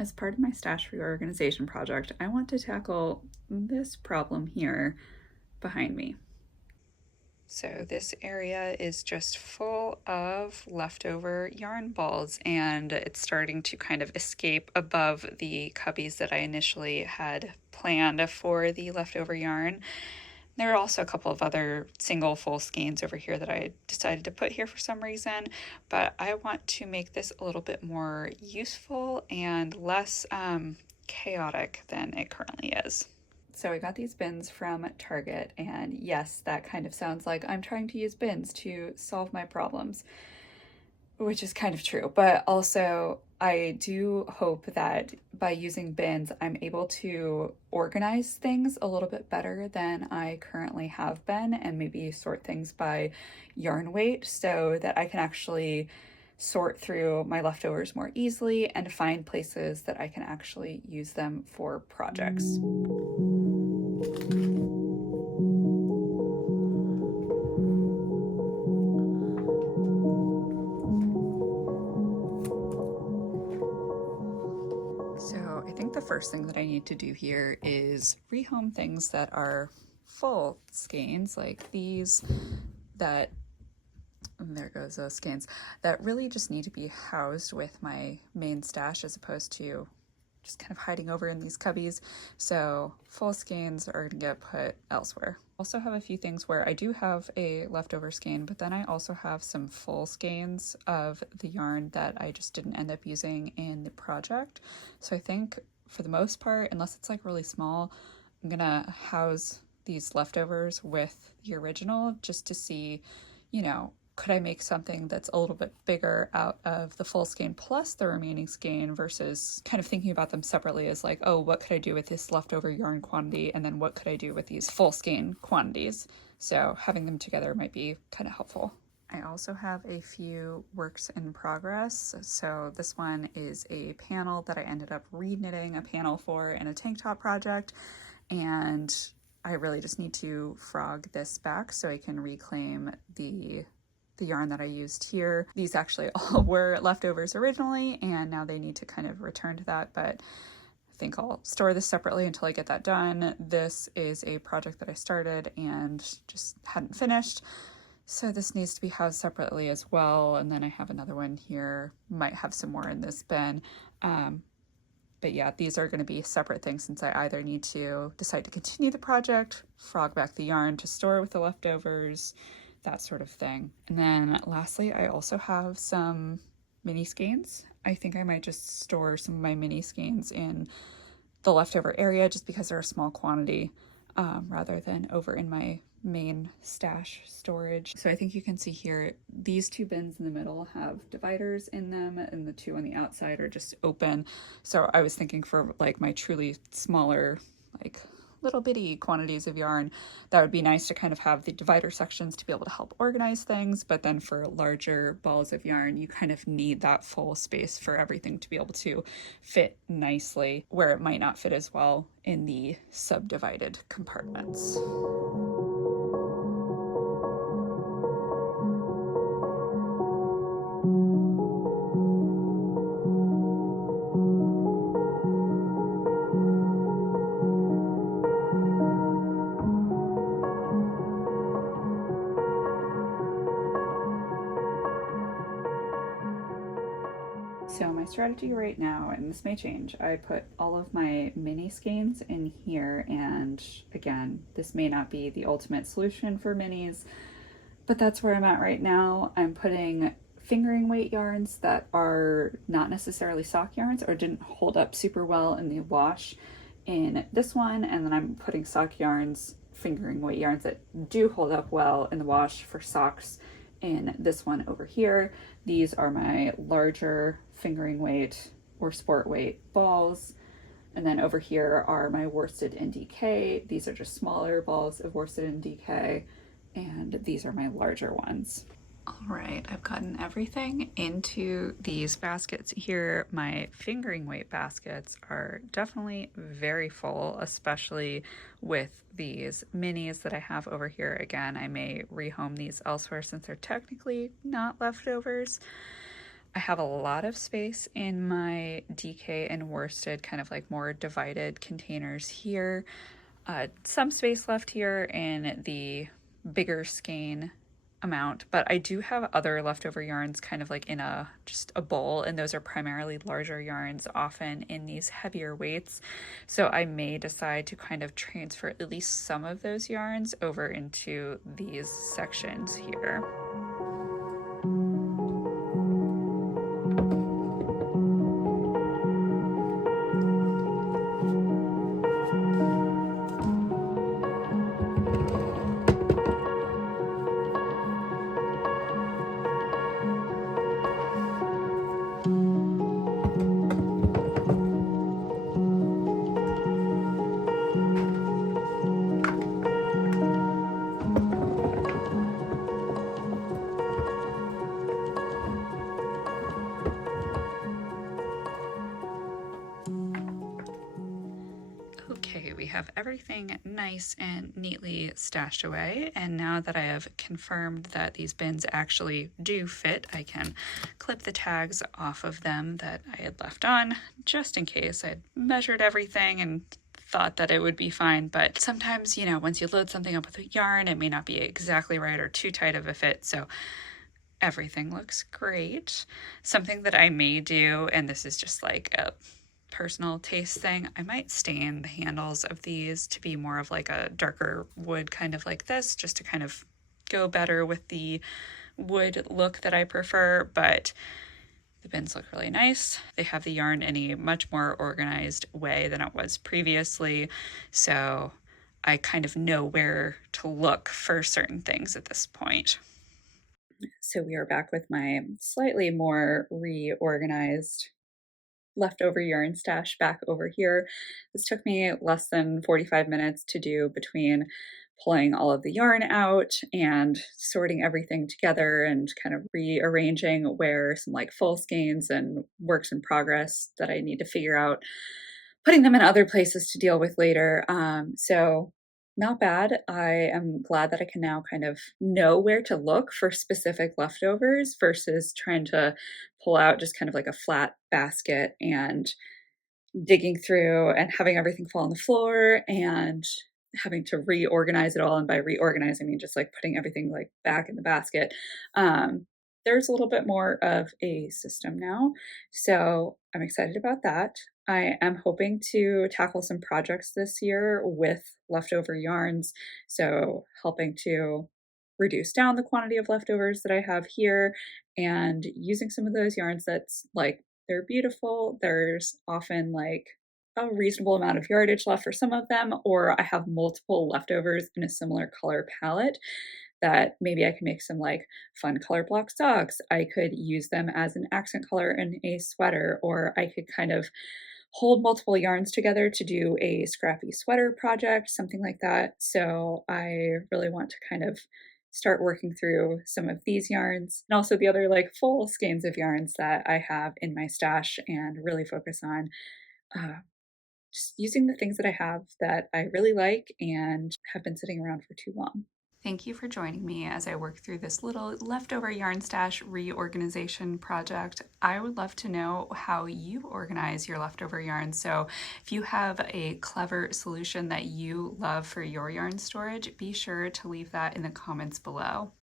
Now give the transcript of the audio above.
As part of my stash reorganization project, I want to tackle this problem here behind me. So this area is just full of leftover yarn balls, and it's starting to kind of escape above the cubbies that I initially had planned for the leftover yarn. There are also a couple of other single full skeins over here that I decided to put here for some reason, but I want to make this a little bit more useful and less chaotic than it currently is. So I got these bins from Target, and yes, that kind of sounds like I'm trying to use bins to solve my problems, which is kind of true. But also, I do hope that by using bins, I'm able to organize things a little bit better than I currently have been, and maybe sort things by yarn weight so that I can actually sort through my leftovers more easily and find places that I can actually use them for projects. So I think the first thing that I need to do here is rehome things that are full skeins, like these that, and there goes those skeins, that really just need to be housed with my main stash as opposed to just kind of hiding over in these cubbies. So full skeins are going to get put elsewhere. Also have a few things where I do have a leftover skein, but then I also have some full skeins of the yarn that I just didn't end up using in the project. So I think for the most part, unless it's like really small, I'm gonna house these leftovers with the original just to see, you know, could I make something that's a little bit bigger out of the full skein plus the remaining skein versus kind of thinking about them separately as like, oh, what could I do with this leftover yarn quantity? And then what could I do with these full skein quantities? So having them together might be kind of helpful. I also have a few works in progress. So this one is a panel that I ended up reknitting a panel for in a tank top project. And I really just need to frog this back so I can reclaim the yarn that I used here. These actually all were leftovers originally, and now they need to kind of return to that, but I think I'll store this separately until I get that done. This is a project that I started and just hadn't finished, so this needs to be housed separately as well. And then I have another one here, might have some more in this bin. But yeah, these are going to be separate things since I either need to decide to continue the project, frog back the yarn to store with the leftovers, that sort of thing. And then lastly, I also have some mini skeins. I think I might just store some of my mini skeins in the leftover area just because they're a small quantity rather than over in my main stash storage. So I think you can see here, these two bins in the middle have dividers in them and the two on the outside are just open. So I was thinking for like my truly smaller, like little bitty quantities of yarn, that would be nice to kind of have the divider sections to be able to help organize things. But then for larger balls of yarn, you kind of need that full space for everything to be able to fit nicely where it might not fit as well in the subdivided compartments. So my strategy right now, and this may change, I put all of my mini skeins in here, and again, this may not be the ultimate solution for minis, but that's where I'm at right now. I'm putting fingering weight yarns that are not necessarily sock yarns or didn't hold up super well in the wash in this one, and then I'm putting sock yarns, fingering weight yarns that do hold up well in the wash for socks in this one over here. These are my larger fingering weight or sport weight balls. And then over here are my worsted NDK. These are just smaller balls of worsted NDK. And these are my larger ones. All right, I've gotten everything into these baskets here. My fingering weight baskets are definitely very full, especially with these minis that I have over here. Again, I may rehome these elsewhere since they're technically not leftovers. I have a lot of space in my DK and worsted, kind of like more divided containers here. Some space left here in the bigger skein amount, but I do have other leftover yarns kind of like in a just a bowl, and those are primarily larger yarns, often in these heavier weights. So I may decide to kind of transfer at least some of those yarns over into these sections here. Okay, we have everything nice and neatly stashed away, and now that I have confirmed that these bins actually do fit, I can clip the tags off of them that I had left on, just in case. I had measured everything and thought that it would be fine, but sometimes, you know, once you load something up with a yarn, it may not be exactly right or too tight of a fit, so everything looks great. Something that I may do, and this is just like a personal taste thing, I might stain the handles of these to be more of like a darker wood, kind of like this, just to kind of go better with the wood look that I prefer. But the bins look really nice. They have the yarn in a much more organized way than it was previously, so I kind of know where to look for certain things at this point. So we are back with my slightly more reorganized leftover yarn stash back over here. This took me less than 45 minutes to do, between pulling all of the yarn out and sorting everything together and kind of rearranging where some like full skeins and works in progress that I need to figure out, putting them in other places to deal with later. So not bad. I am glad that I can now kind of know where to look for specific leftovers versus trying to pull out just kind of like a flat basket and digging through and having everything fall on the floor and having to reorganize it all. And by reorganize, I mean just like putting everything like back in the basket. Um, there's a little bit more of a system now. So I'm excited about that. I am hoping to tackle some projects this year with leftover yarns. So helping to reduce down the quantity of leftovers that I have here and using some of those yarns that's like, they're beautiful. There's often like a reasonable amount of yardage left for some of them, or I have multiple leftovers in a similar color palette that maybe I can make some like fun color block socks. I could use them as an accent color in a sweater, or I could kind of hold multiple yarns together to do a scrappy sweater project, something like that. So I really want to kind of start working through some of these yarns and also the other like full skeins of yarns that I have in my stash, and really focus on just using the things that I have that I really like and have been sitting around for too long. Thank you for joining me as I work through this little leftover yarn stash reorganization project. I would love to know how you organize your leftover yarn. So if you have a clever solution that you love for your yarn storage, be sure to leave that in the comments below.